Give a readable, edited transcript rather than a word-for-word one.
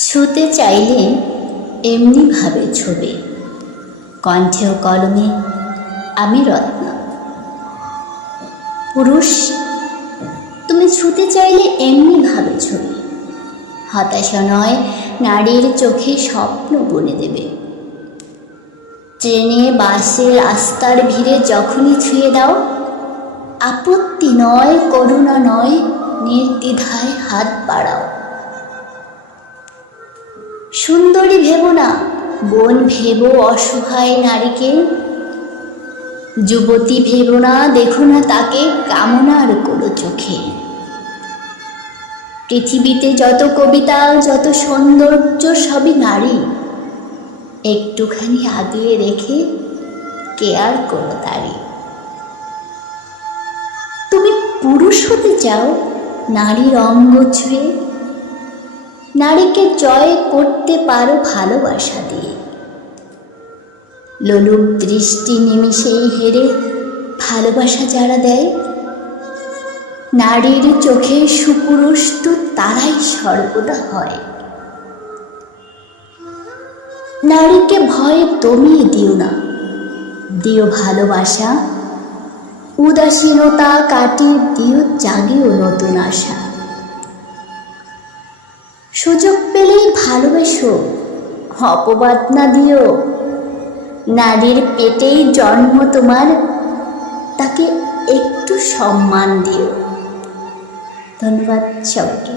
ছুতে চাইলে এমনিভাবে ছবি, কণ্ঠে ও কলমে আমি রত্ন। পুরুষ, তুমি ছুতে চাইলে এমনিভাবে ছবি, হতাশা নয়, নারীর চোখে স্বপ্ন বুনে দেবে। ট্রেনে বাসে রাস্তার ভিড়ে যখনই ছুঁয়ে দাও, আপত্তি নয়, করুণা নয়, নির্দ্বিধায় হাত বাড়াও। সুন্দরী ভেবো না, বোন ভেবো অসহায় নারীকে। যুবতী ভেবো না, দেখো না তাকে কামনার কোনো চোখে। পৃথিবীতে যত কবিতা, যত সৌন্দর্য, সবই নারী। একটুখানি আগলে রেখে কেয়ার করো তারই। তুমি পুরুষ হতে চাও নারীর অঙ্গ ছুঁয়ে, নারীকে জয় করতে পারো ভালোবাসা দিয়ে। লোলুপ দৃষ্টি নিমিষেই হেরে ভালোবাসা যারা দেয়, নারীর চোখে সুপুরুষ তো তারাই সর্বদা হয়। নারীকে ভয়ে দমিয়ে দিও না, দিও ভালোবাসা। উদাসীনতা কাটিয়ে দিও, জাগিও নতুন আশা। সুযোগ পেলেই ভালোবেসো, অপবাদ না দিও। নারীর পেটেই জন্ম তোমার, তাকে একটু সম্মান দিও। ধন্যবাদ সবাইকে।